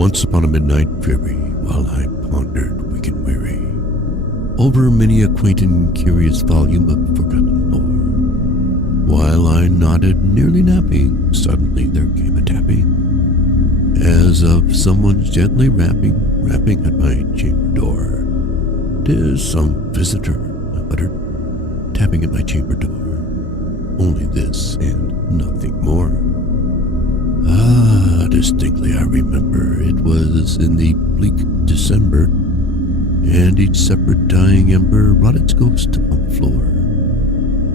Once upon a midnight dreary, while I pondered weak and weary over many a quaint and curious volume of forgotten lore, while I nodded, nearly napping, suddenly there came a tapping, as of someone gently rapping at my chamber door. "'Tis some visitor," I muttered, tapping at my chamber door. Only this and nothing more. Distinctly I remember it was in the bleak December, and each separate dying ember wrought its ghost upon the floor.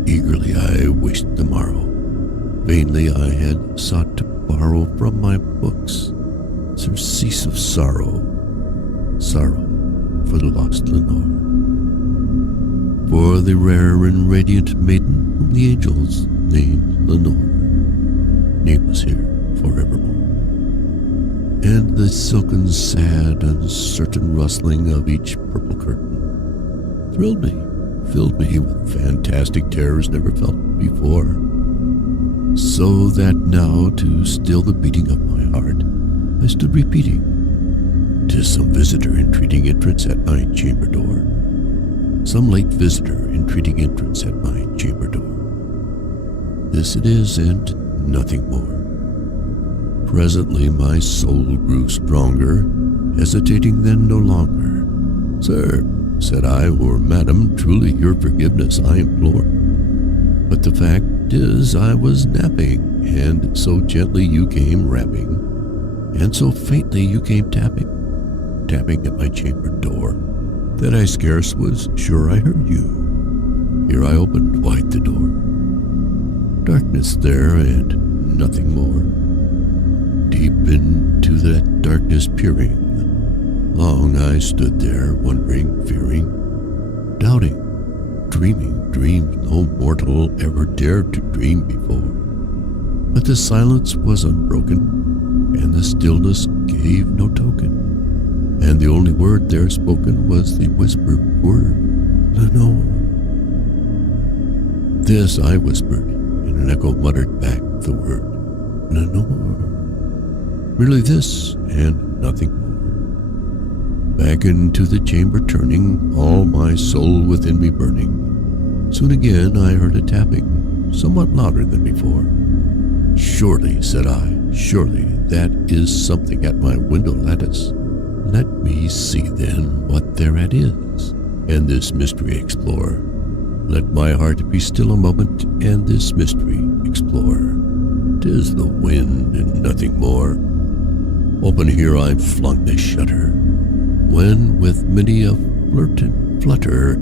Eagerly I wished the morrow. Vainly I had sought to borrow from my books surcease of sorrow for the lost Lenore, for the rare and radiant maiden whom the angels named Lenore, nameless here forevermore. And the silken, sad, uncertain rustling of each purple curtain filled me with fantastic terrors never felt before, so that now, to still the beating of my heart, I stood repeating, "'Tis some visitor entreating entrance at my chamber door, some late visitor entreating entrance at my chamber door. This it is and nothing more." Presently my soul grew stronger, hesitating then no longer. "Sir," said I, "or madam, truly your forgiveness I implore. But the fact is I was napping, and so gently you came rapping, and so faintly you came tapping at my chamber door, that I scarce was sure I heard you. Here I opened wide the door. Darkness there and nothing more. Deep into that darkness peering, long I stood there, wondering, fearing, doubting, dreaming dreams no mortal ever dared to dream before. But the silence was unbroken, and the stillness gave no token, and the only word there spoken was the whispered word, "Lenore." This I whispered, and an echo muttered back the word, "Lenore." Merely this and nothing more. Back into the chamber turning, all my soul within me burning. Soon again I heard a tapping, somewhat louder than before. "Surely," said I, "surely that is something at my window lattice. Let me see then what thereat is, and this mystery explore. Let my heart be still a moment, and this mystery explore. 'Tis the wind and nothing more." Open here I flung the shutter, when with many a flirt and flutter,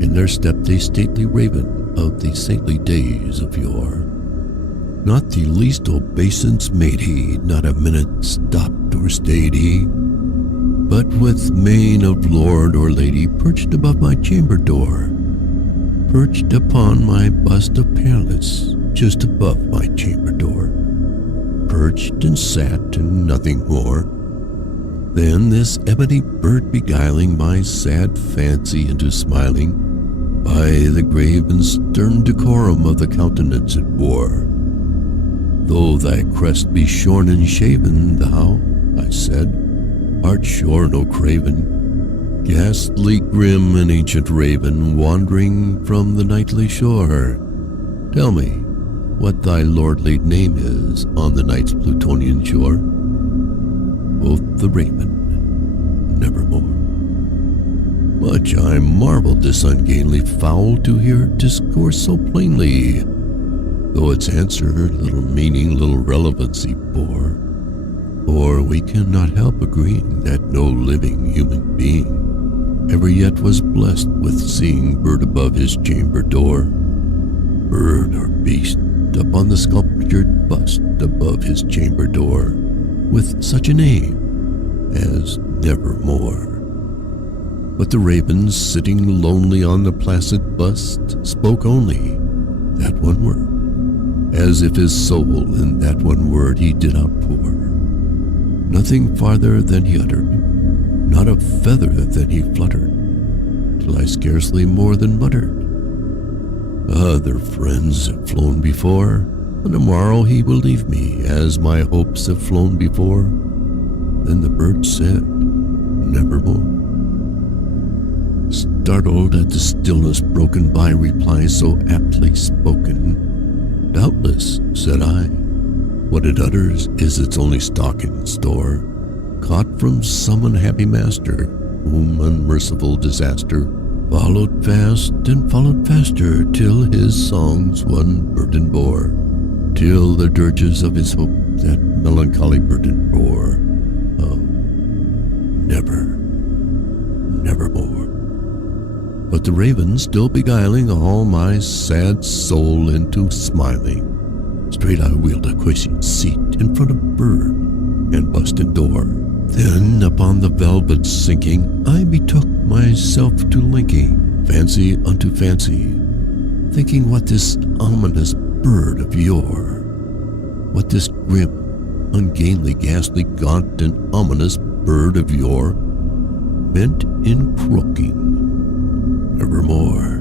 in their step the stately raven of the saintly days of yore. Not the least obeisance made he, not a minute stopped or stayed he, but with mien of lord or lady perched above my chamber door, perched upon my bust of Peerless, just above my chamber door. Perched and sat and nothing more. Then this ebony bird beguiling my sad fancy into smiling, by the grave and stern decorum of the countenance it wore. "Though thy crest be shorn and shaven, thou," I said, "art sure no craven, ghastly grim and ancient raven, wandering from the nightly shore. Tell me what thy lordly name is on the night's Plutonian shore." Quoth the raven, "Nevermore." Much I marveled this ungainly fowl to hear discourse so plainly, though its answer little meaning, little relevancy bore. For we cannot help agreeing that no living human being ever yet was blessed with seeing bird above his chamber door, bird or beast upon the sculptured bust above his chamber door, with such a name as Nevermore. But the raven, sitting lonely on the placid bust, spoke only that one word, as if his soul in that one word he did outpour. Nothing farther than he uttered, not a feather than he fluttered, till I scarcely more than muttered, "Other friends have flown before, on the morrow he will leave me, as my hopes have flown before. Then the bird said, nevermore. Startled at the stillness broken by replies so aptly spoken, doubtless, said I, what it utters is its only stock in store, caught from some unhappy master, whom unmerciful disaster followed fast and followed faster, till his songs one burden bore, till the dirges of his hope that melancholy burden bore, of never, nevermore. But the raven still beguiling all my sad soul into smiling, straight I wheeled a cushioned seat in front of bird and busted door. Then upon the velvet sinking, I betook myself to linking fancy unto fancy, thinking what this ominous bird of yore, what this grim, ungainly, ghastly, gaunt, and ominous bird of yore meant in croaking nevermore.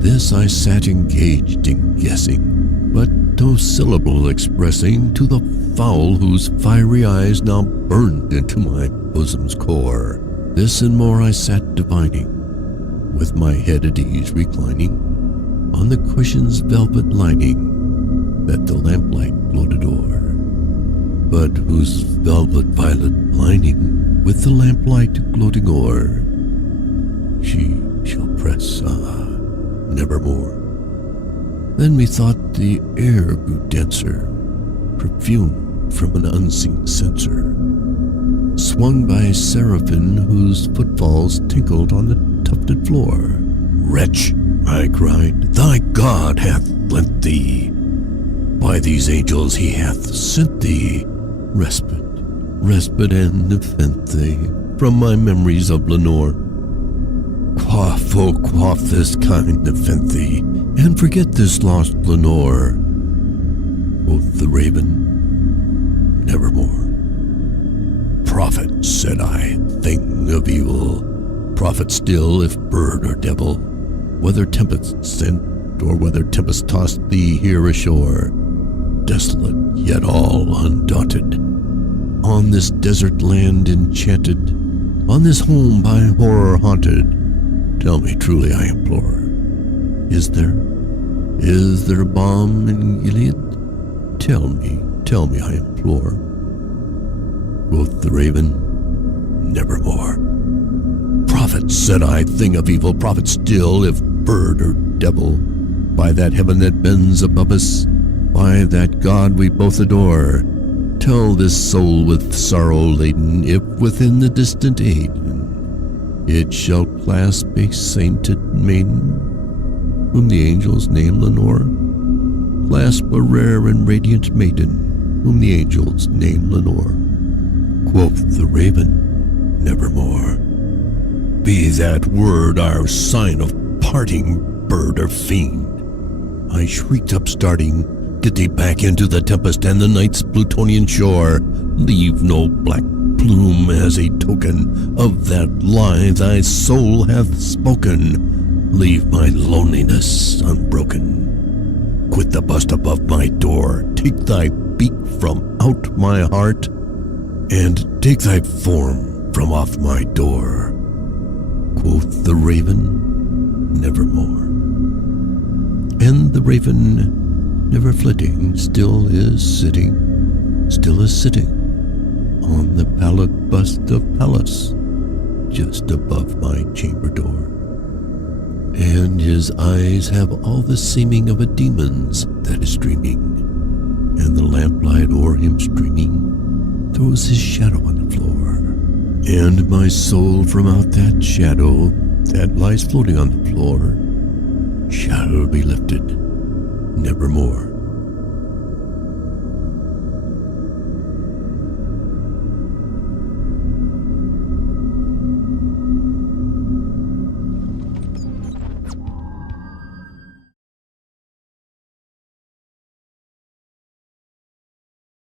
This I sat engaged in guessing, but no syllable expressing to the fowl whose fiery eyes now burned into my bosom's core. This and more I sat divining, with my head at ease reclining on the cushion's velvet lining that the lamplight gloated o'er, but whose velvet violet lining with the lamplight gloating o'er she shall press, nevermore. Then methought the air grew denser, perfumed from an unseen censer, swung by seraphim whose footfalls tinkled on the tufted floor. Wretch, I cried, thy God hath lent thee, by these angels he hath sent thee, respite, respite and nepenthe from my memories of Lenore. Quaff, oh quaff this kind nepenthe, and forget this lost Lenore. Quoth the raven, nevermore. Prophet, said I, thing of evil, prophet still if bird or devil, whether tempest sent or whether tempest tossed thee here ashore, desolate yet all undaunted, on this desert land enchanted, on this home by horror haunted, tell me truly I implore, is there balm in Gilead? Tell me I implore. Quoth the raven, nevermore. Prophet, said I, thing of evil, prophet still, if bird or devil, by that heaven that bends above us, by that God we both adore, tell this soul with sorrow laden, if within the distant Aiden it shall clasp a sainted maiden, whom the angels name Lenore, clasp a rare and radiant maiden, whom the angels name Lenore. Quoth the raven, nevermore. Be that word our sign of parting, bird or fiend. I shrieked upstarting, get thee back into the tempest and the night's Plutonian shore. Leave no black plume as a token of that lie thy soul hath spoken. Leave my loneliness unbroken. Quit the bust above my door. Take thy beak from out my heart, and take thy form from off my door. Quoth the raven, nevermore. And the raven, never flitting, still is sitting on the pallid bust of Pallas, just above my chamber door. And his eyes have all the seeming of a demon's that is dreaming, and the lamplight o'er him streaming throws his shadow on the floor. And my soul from out that shadow that lies floating on the floor shall be lifted nevermore.